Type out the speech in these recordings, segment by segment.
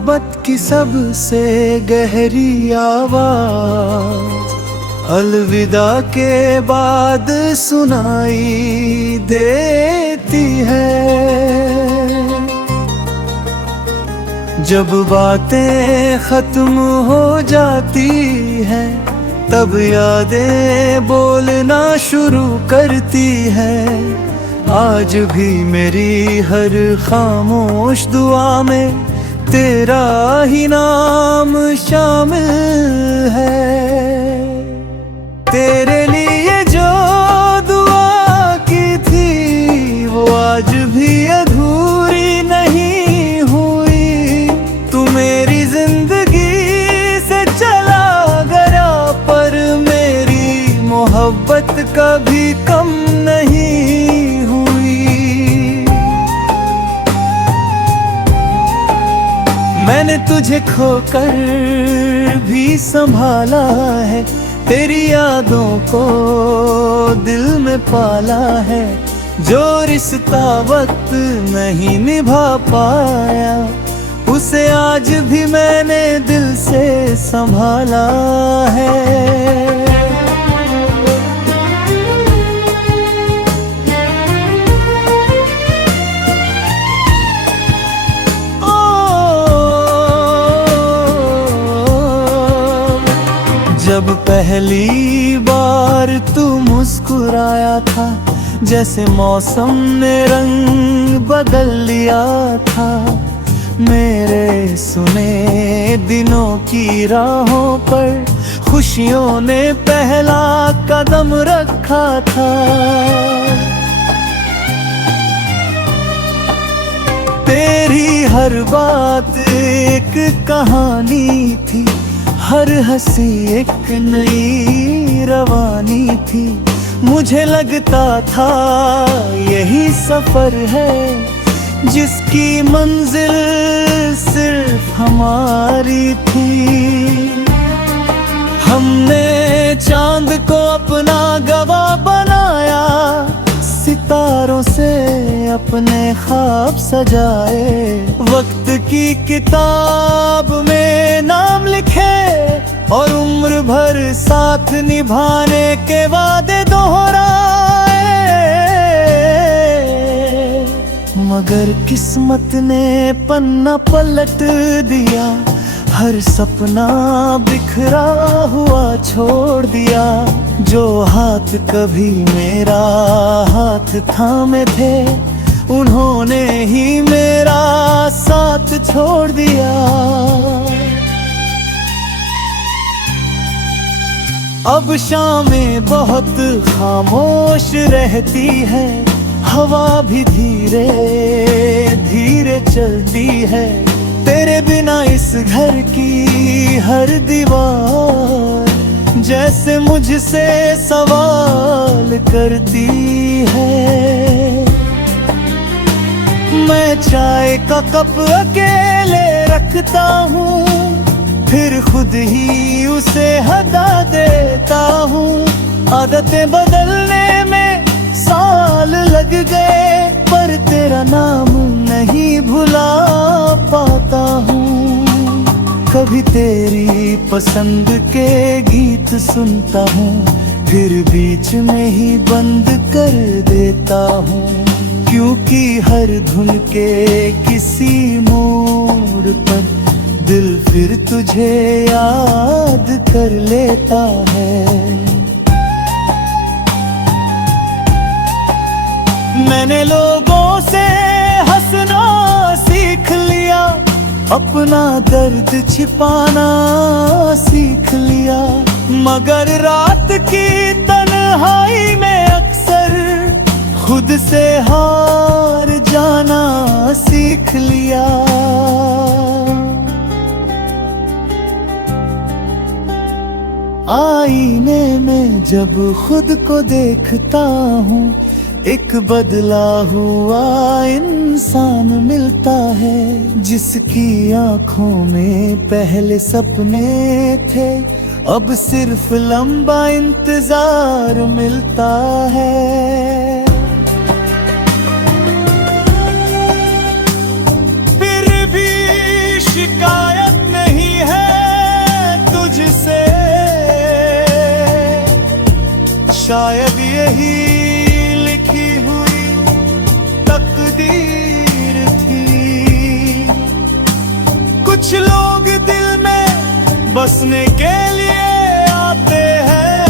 मोहब्बत की सबसे गहरी आवाज अलविदा के बाद सुनाई देती है। जब बातें खत्म हो जाती हैं तब यादें बोलना शुरू करती हैं। आज भी मेरी हर खामोश दुआ में तेरा ही नाम शामिल है। तेरे लिए जो दुआ की थी वो आज भी अधूरी नहीं हुई। तू मेरी जिंदगी से चला गया पर मेरी मोहब्बत कभी कम नहीं हुई। मैंने तुझे खोकर भी संभाला है, तेरी यादों को दिल में पाला है। जो रिश्ता वक्त नहीं निभा पाया उसे आज भी मैंने दिल से संभाला है। जब पहली बार तू मुस्कुराया था जैसे मौसम ने रंग बदल लिया था। मेरे सुने दिनों की राहों पर खुशियों ने पहला कदम रखा था। तेरी हर बात एक कहानी थी, हर हंसी एक नई रवानी थी। मुझे लगता था यही सफर है जिसकी मंजिल सिर्फ हमारी थी। हमने चांद को अपना गवाह बनाया, सितारों से अपने ख्वाब सजाए। वक्त की किताब में नाम लिखे और उम्र भर साथ निभाने के वादे दोहराए। मगर किस्मत ने पन्ना पलट दिया, हर सपना बिखरा हुआ छोड़ दिया। जो हाथ कभी मेरा हाथ थामे थे उन्होंने ही मेरा साथ छोड़ दिया। अब शामें बहुत खामोश रहती है, हवा भी धीरे धीरे चलती है। तेरे बिना इस घर की हर दीवार जैसे मुझसे सवाल करती है। मैं चाय का कप अकेले रखता हूँ, फिर खुद ही उसे हटा देता हूँ। आदतें बदलने में साल लग गए पर तेरा नाम नहीं भुला पाता हूँ। कभी तेरी पसंद के गीत सुनता हूँ, फिर बीच में ही बंद कर देता हूँ। क्योंकि हर धुन के किसी मोड़ पर दिल फिर तुझे याद कर लेता है। मैंने लोगों से हंसना सीख लिया, अपना दर्द छिपाना सीख लिया। मगर रात की तन्हाई में अक्सर खुद से हार जाना सीख लिया। आईने में जब खुद को देखता हूँ एक बदला हुआ इंसान मिलता है। जिसकी आंखों में पहले सपने थे अब सिर्फ लंबा इंतजार मिलता है। फिर भी शिकार यही लिखी हुई तकदीर थी। कुछ लोग दिल में बसने के लिए आते हैं,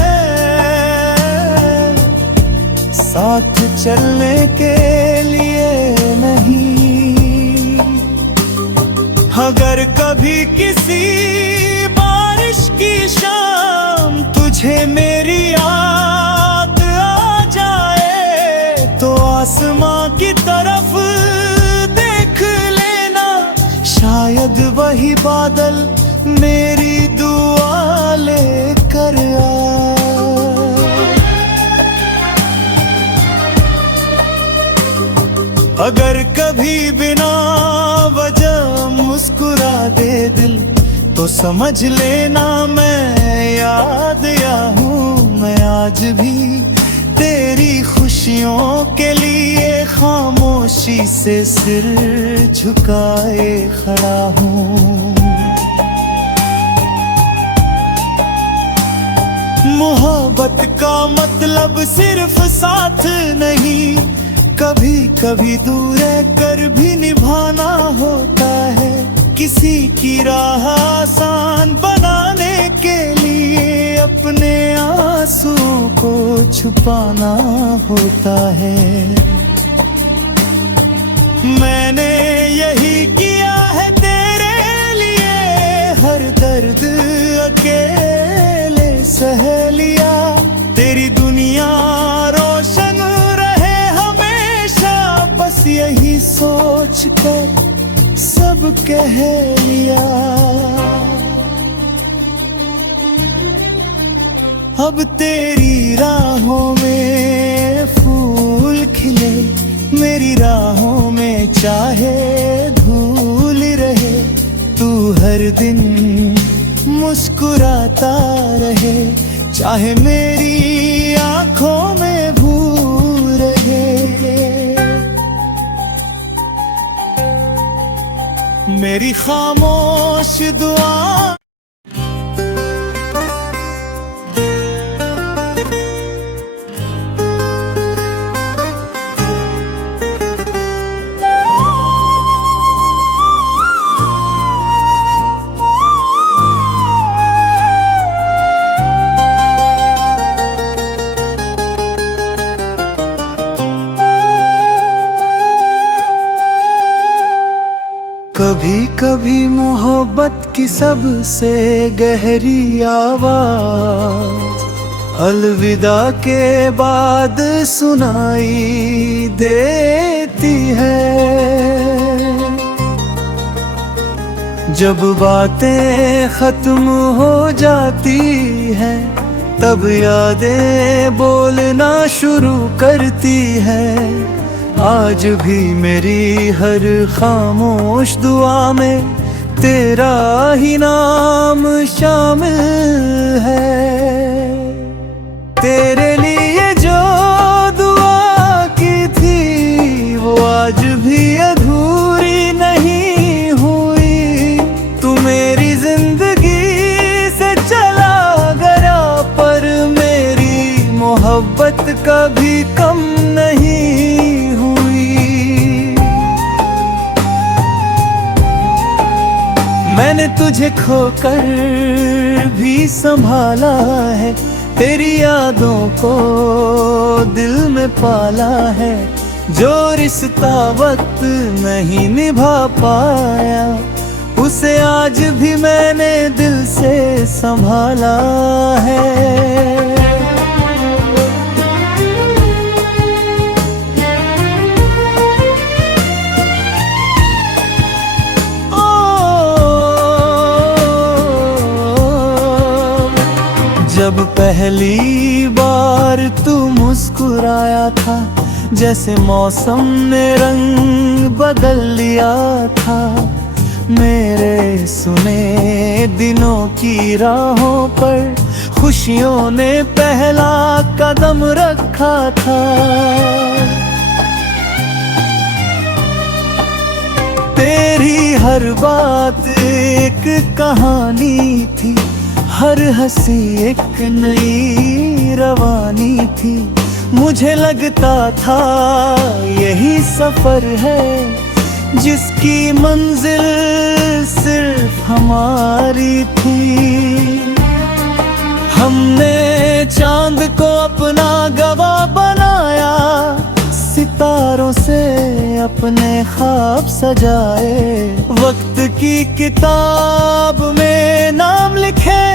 साथ चलने के लिए नहीं। अगर कभी किसी बारिश की शाम तुझे मेरी याद आ जाए, तो आसमां की तरफ देख लेना, शायद वही बादल मेरी दुआ लेकर आए। अगर कभी बिना वजह मुस्कुरा दे दिल, तो समझ लेना मैं याद या हूँ। मैं आज भी तेरी खुशियों के लिए खामोशी से सिर झुकाए खड़ा हूँ। मोहब्बत का मतलब सिर्फ साथ नहीं, कभी कभी दूर कर भी निभाना होता है। किसी की राह आसान बनाने के लिए अपने आंसुओं को छुपाना होता है। मैंने यही किया है तेरे लिए, हर दर्द अकेले सह लिया। तेरी दुनिया रोशन रहे हमेशा, बस यही सोच कर सब कह लिया। अब तेरी राहों में फूल खिले, मेरी राहों में चाहे धूल रहे। तू हर दिन मुस्कुराता रहे, चाहे मेरी आंखों में भूल रहे। मेरी खामोश दुआ कभी कभी मोहब्बत की सबसे गहरी आवाज अलविदा के बाद सुनाई देती है। जब बातें खत्म हो जाती हैं, तब यादें बोलना शुरू करती हैं। आज भी मेरी हर खामोश दुआ में तेरा ही नाम शामिल है। तेरे लिए जो दुआ की थी वो आज भी अधूरी नहीं हुई। तू मेरी जिंदगी से चला गया, पर मेरी मोहब्बत कभी कम नहीं। मैंने तुझे खोकर भी संभाला है, तेरी यादों को दिल में पाला है। जो रिश्ता वक्त नहीं निभा पाया, उसे आज भी मैंने दिल से संभाला है। जब पहली बार तू मुस्कुराया था, जैसे मौसम ने रंग बदल लिया था। मेरे सुने दिनों की राहों पर खुशियों ने पहला कदम रखा था। तेरी हर बात एक कहानी थी, हर हंसी एक नई रवानी थी। मुझे लगता था यही सफर है जिसकी मंजिल सिर्फ हमारी थी। हमने चांद को अपना गवाह बनाया, सितारों से अपने ख्वाब सजाए, वक्त की किताब में नाम लिखे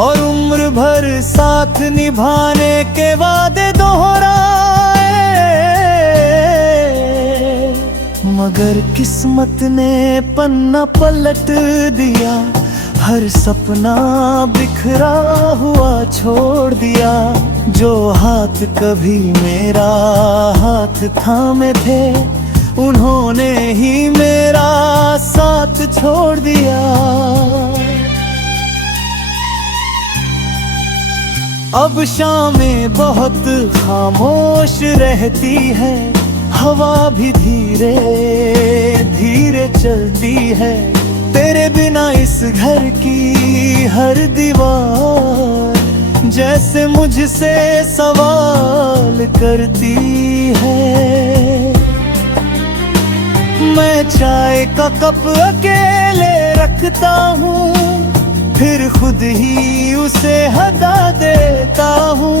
और उम्र भर साथ निभाने के वादे दोहराए। मगर किस्मत ने पन्ना पलट दिया, हर सपना बिखरा हुआ छोड़ दिया। जो हाथ कभी मेरा हाथ थामे थे, उन्होंने ही मेरा साथ छोड़ दिया। अब शामें बहुत खामोश रहती है, हवा भी धीरे धीरे चलती है। तेरे बिना इस घर की हर दीवार जैसे मुझसे सवाल करती है। मैं चाय का कप अकेले रखता हूँ, फिर खुद ही उसे हटा देता हूँ।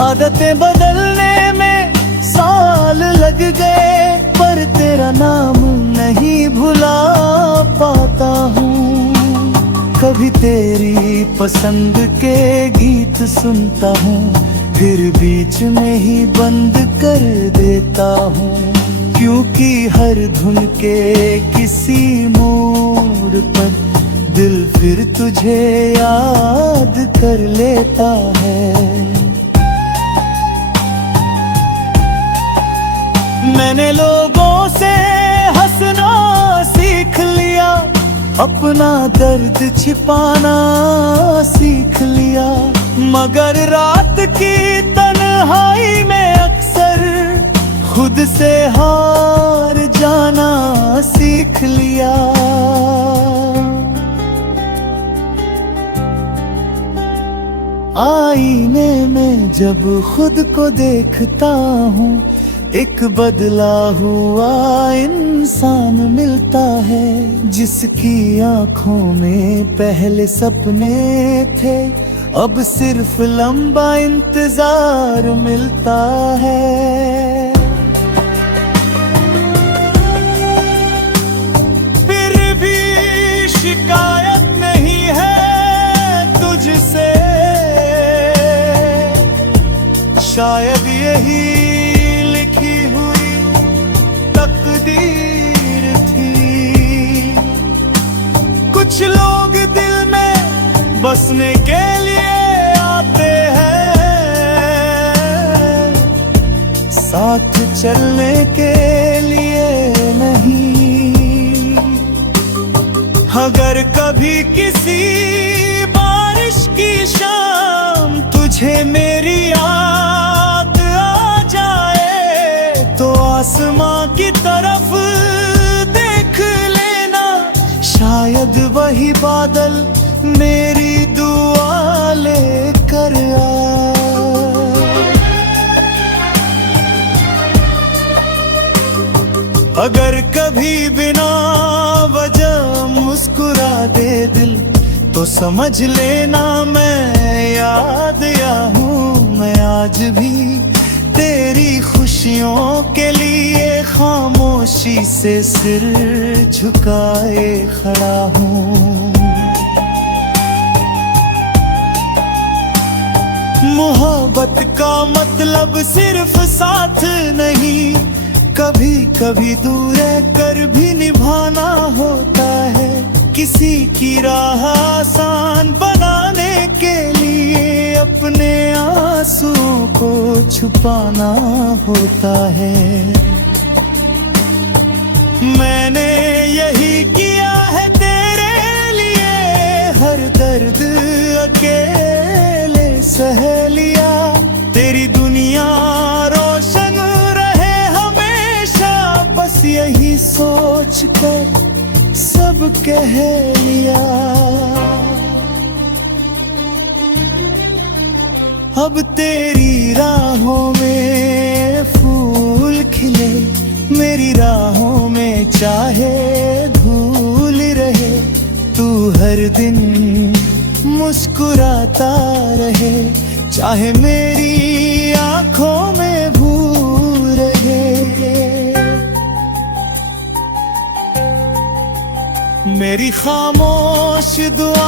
आदतें बदलने में साल लग गए, पर तेरा नाम नहीं भुला पाता हूँ। कभी तेरी पसंद के गीत सुनता हूँ, फिर बीच में ही बंद कर देता हूँ। क्योंकि हर धुन के किसी मोड़ पर दिल फिर तुझे याद कर लेता है। मैंने लोगों से हंसना सीख लिया, अपना दर्द छिपाना सीख लिया। मगर रात की तन्हाई में अक्सर खुद से हार जाना सीख लिया। आईने में जब खुद को देखता हूँ, एक बदला हुआ इंसान मिलता है। जिसकी आंखों में पहले सपने थे, अब सिर्फ लंबा इंतजार मिलता है। फिर भी शिकायत नहीं है तुझसे, शायद यही लिखी हुई तकदीर थी। कुछ लोग दिल में बसने के लिए आते हैं, साथ चलने के लिए नहीं। अगर कभी किसी बारिश की शाम तुझे मेरी याद आ जाए, तो आसमां की तरफ देख लेना, शायद वही बादल मेरी दुआ लेकर आए। अगर कभी बिना वजह मुस्कुरा दे दिल, तो समझ लेना मैं याद आया हूँ। मैं आज भी तेरी खुशियों के लिए खामोशी से सिर झुकाए खड़ा हूँ। मोहब्बत का मतलब सिर्फ साथ नहीं, कभी कभी दूर कर भी निभाना होता है। किसी की राह आसान बनाने के लिए अपने आंसुओं को छुपाना होता है। मैंने यही किया है तेरे लिए, हर दर्द अकेले सह लिया। तेरी दुनिया रोशन रहे हमेशा, बस यही सोच कर सब कह लिया। अब तेरी राहों में चाहे धूल रहे, तू हर दिन मुस्कुराता रहे, चाहे मेरी आंखों में भूल रहे। मेरी खामोश दुआ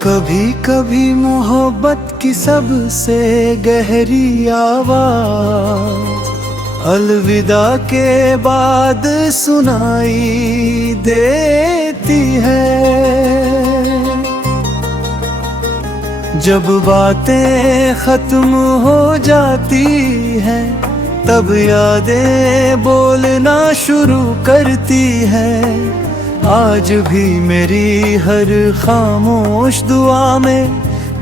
कभी कभी मोहब्बत की सबसे गहरी आवाज अलविदा के बाद सुनाई देती है। जब बातें खत्म हो जाती हैं, तब यादें बोलना शुरू करती हैं। आज भी मेरी हर खामोश दुआ में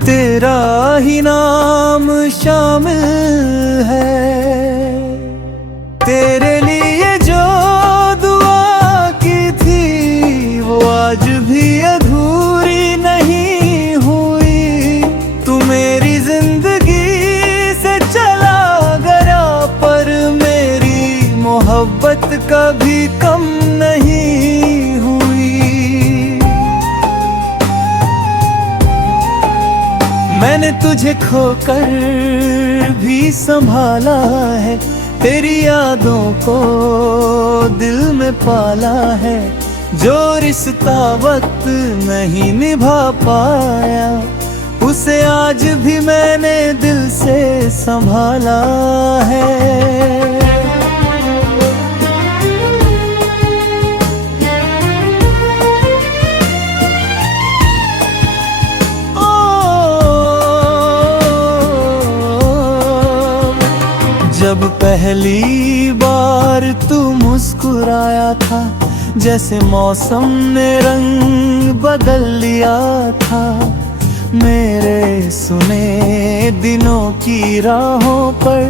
तेरा ही नाम शामिल है। तेरे लिए जो दुआ की थी वो आज भी अधूरी नहीं हुई। तू मेरी जिंदगी से चला गया, पर मेरी मोहब्बत कभी कम नहीं। मैंने तुझे खोकर भी संभाला है, तेरी यादों को दिल में पाला है। जो रिश्ता वक्त नहीं निभा पाया, उसे आज भी मैंने दिल से संभाला है। जब पहली बार तू मुस्कुराया था, जैसे मौसम ने रंग बदल लिया था। मेरे सुने दिनों की राहों पर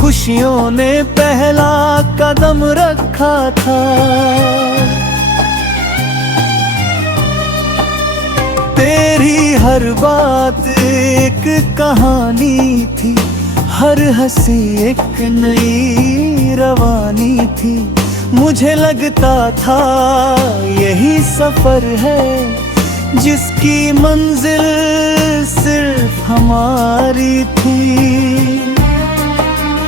खुशियों ने पहला कदम रखा था। तेरी हर बात एक कहानी थी, हर हंसी एक नई रवानी थी। मुझे लगता था यही सफर है, जिसकी मंजिल सिर्फ हमारी थी।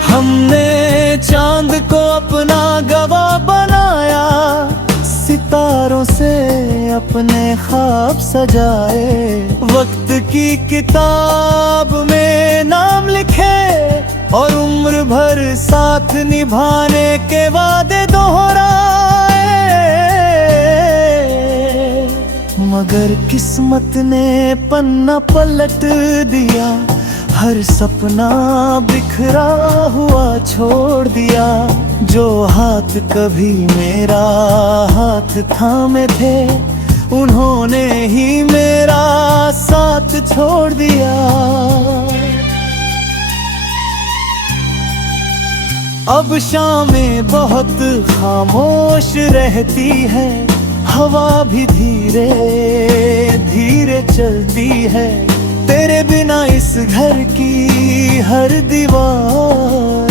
हमने चांद को अपना गवाह बनाया, सितारों से अपने ख्वाब सजाए। वक्त की किताब में नाम लिखे और उम्र भर साथ निभाने के वादे दोहराए। मगर किस्मत ने पन्ना पलट दिया, हर सपना बिखरा हुआ छोड़ दिया। जो हाथ कभी मेरा हाथ थामे थे, उन्होंने ही मेरा साथ छोड़ दिया। अब शामें बहुत खामोश रहती है, हवा भी धीरे धीरे चलती है। तेरे बिना इस घर की हर दीवार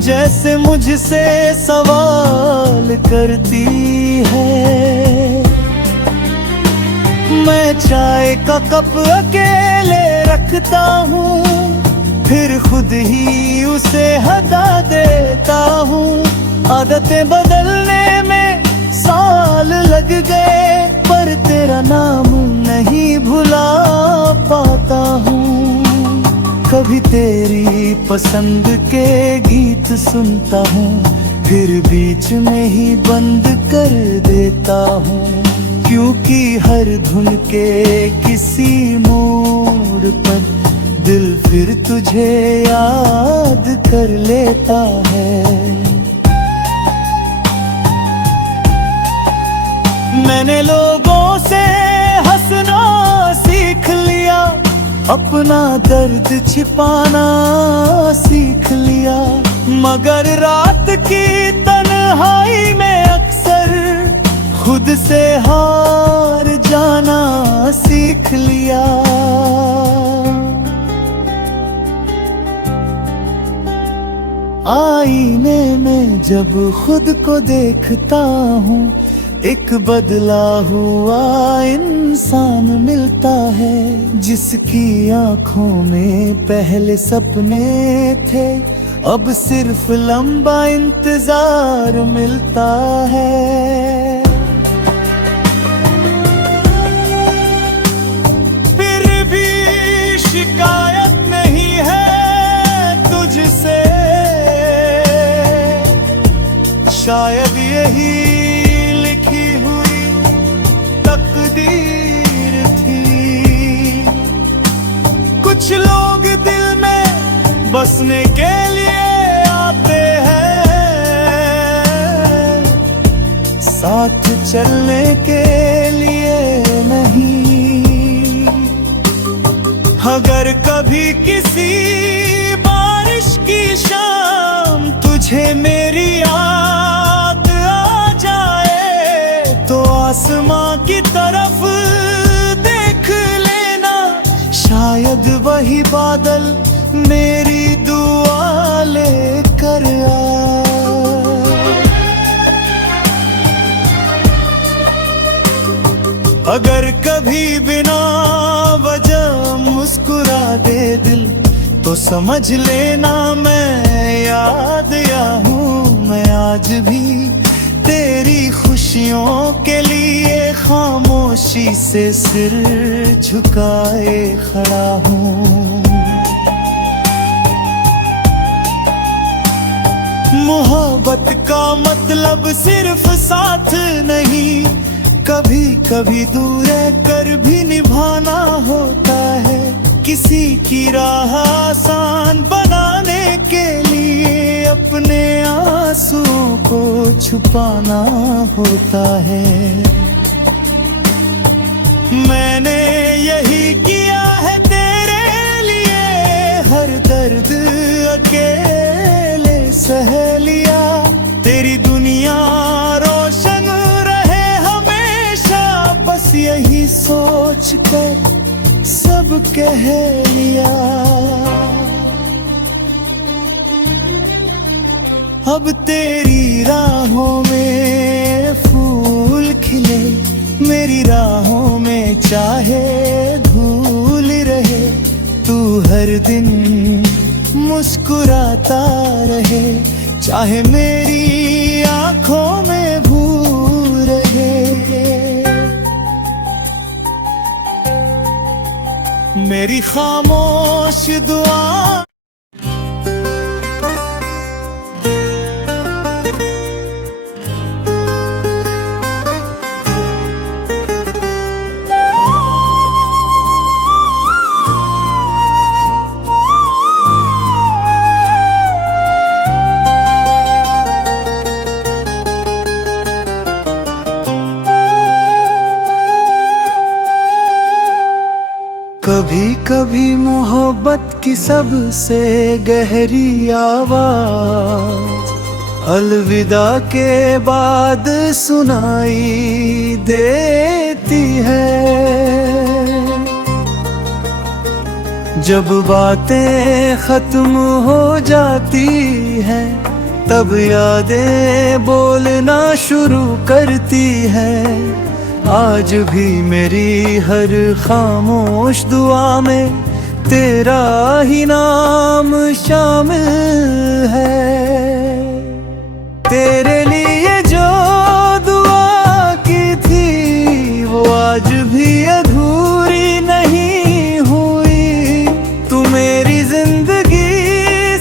जैसे मुझसे सवाल करती है। मैं चाय का कप अकेले रखता हूँ, फिर खुद ही उसे हटा देता हूँ। आदतें बदलने में साल लग गए, पर तेरा नाम नहीं भुला पाता हूँ। कभी तेरी पसंद के गीत सुनता हूँ, फिर बीच में ही बंद कर देता हूँ। क्योंकि हर धुन के किसी मोड़ पर दिल फिर तुझे याद कर लेता है। मैंने लोगों से हंसना सीख लिया, अपना दर्द छिपाना सीख लिया। मगर रात की तन्हाई में अक्सर खुद से हार जाना सीख लिया। आईने में जब खुद को देखता हूँ, एक बदला हुआ इंसान मिलता है, जिसकी आंखों में पहले सपने थे, अब सिर्फ लंबा इंतजार मिलता है। फिर भी शिकायत नहीं है तुझसे, शायद यही लिखी हुई तकदीर थी। कुछ लोग दिल में बसने के लिए आते हैं, साथ चलने के लिए नहीं। अगर कभी किसी बारिश की शाम तुझे मेरी याद आ जाए, तो आसमां की तरफ देख लेना, शायद वही बादल मेरी दुआ लेकर आए। अगर कभी बिना वजह मुस्कुरा दे दिल, तो समझ लेना मैं याद या हूँ। मैं आज भी तेरी खुशियों के लिए खामोशी से सिर झुकाए खड़ा हूँ। मोहब्बत का मतलब सिर्फ साथ नहीं, कभी कभी दूर कर भी निभाना होता है। किसी की राह आसान बनाने के लिए अपने आंसुओं को छुपाना होता है। मैंने यही किया है तेरे लिए, हर दर्द अकेले सह लिया। तेरी दुनिया रोशन रहे हमेशा, बस यही सोच कर सब कह लिया। अब तेरी राहों में फूल खिले, मेरी राहों में चाहे धूल रहे। तू हर दिन मुस्कुराता रहे, चाहे मेरी आंखों में भूल रहे। मेरी खामोश दुआ कभी कभी मोहब्बत की सबसे गहरी आवाज अलविदा के बाद सुनाई देती है। जब बातें खत्म हो जाती हैं, तब यादें बोलना शुरू करती हैं। आज भी मेरी हर खामोश दुआ में तेरा ही नाम शामिल है। तेरे लिए जो दुआ की थी, वो आज भी अधूरी नहीं हुई। तू मेरी जिंदगी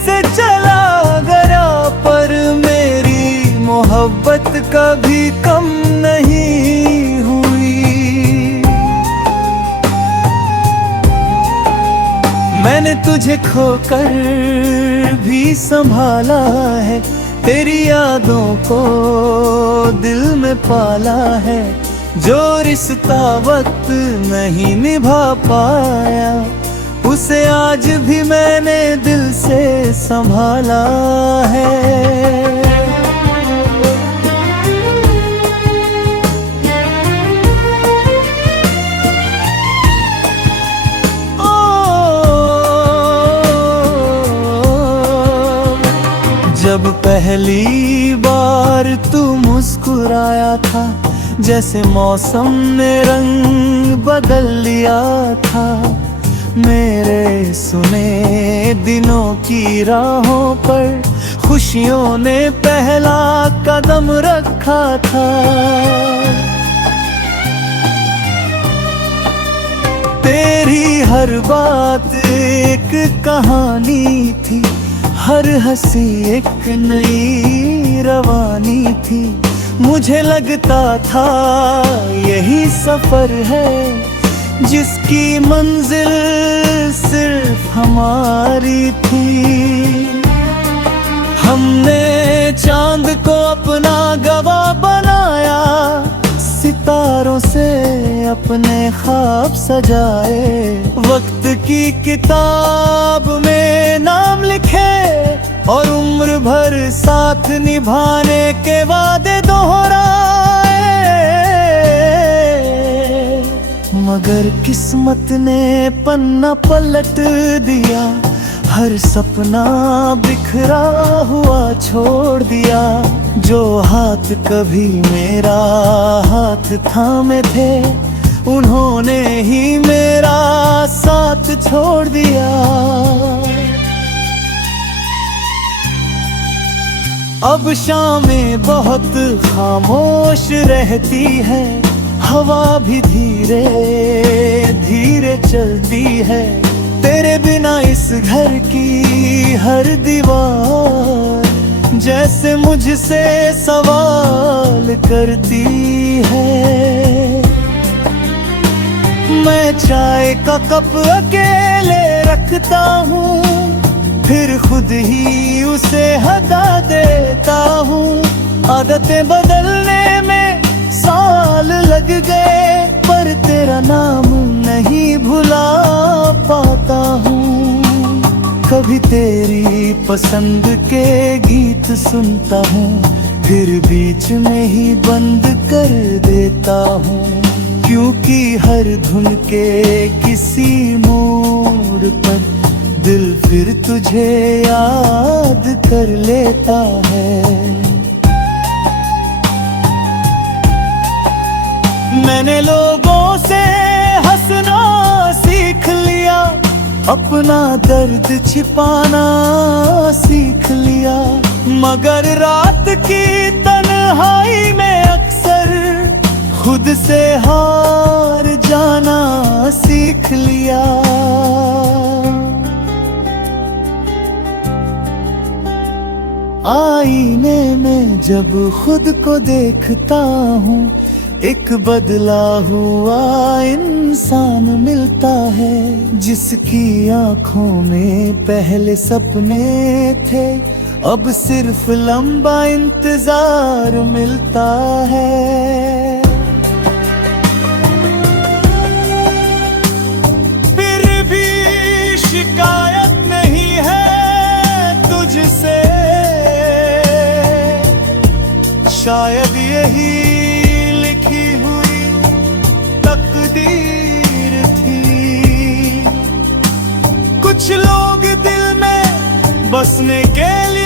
से चला गया, पर मेरी मोहब्बत कभी कम नहीं। मैंने तुझे खोकर भी संभाला है, तेरी यादों को दिल में पाला है। जो रिश्ता वक्त नहीं निभा पाया, उसे आज भी मैंने दिल से संभाला है। जब पहली बार तू मुस्कुराया था, जैसे मौसम ने रंग बदल लिया था। मेरे सुने दिनों की राहों पर खुशियों ने पहला कदम रखा था। तेरी हर बात एक कहानी थी, हर हंसी एक नई रवानी थी। मुझे लगता था यही सफर है, जिसकी मंजिल सिर्फ हमारी थी। हमने चांद को अपना गवाह बनाया, सितारों से अपने ख्वाब सजाए। वक्त की किताब में नाम लिखे और उम्र भर साथ निभाने के वादे दोहराए। मगर किस्मत ने पन्ना पलट दिया, हर सपना बिखरा हुआ छोड़ दिया। जो हाथ कभी मेरा हाथ थामे थे, उन्होंने ही मेरा साथ छोड़ दिया। अब शामें बहुत खामोश रहती है, हवा भी धीरे धीरे चलती है। तेरे बिना इस घर की हर दीवार जैसे मुझसे सवाल करती है। मैं चाय का कप अकेले रखता हूँ, फिर खुद ही उसे हटा देता हूँ। आदतें बदलने में साल लग गए, पर तेरा नाम नहीं भुला पाता हूँ। कभी तेरी पसंद के गीत सुनता हूँ, फिर बीच में ही बंद कर देता हूँ। क्योंकि हर धुन के किसी मोड़ पर दिल फिर तुझे याद कर लेता है। मैंने लोगों से हंसना सीख लिया, अपना दर्द छिपाना सीख लिया। मगर रात की तन्हाई में अक्सर खुद से हार जाना सीख लिया। आईने में जब खुद को देखता हूँ, एक बदला हुआ इंसान मिलता है। जिसकी आंखों में पहले सपने थे, अब सिर्फ लंबा इंतजार मिलता है। फिर भी शिकायत नहीं है तुझसे, शायद यही लिखी हुई तकदीर थी। कुछ लोग दिल में बसने के लिए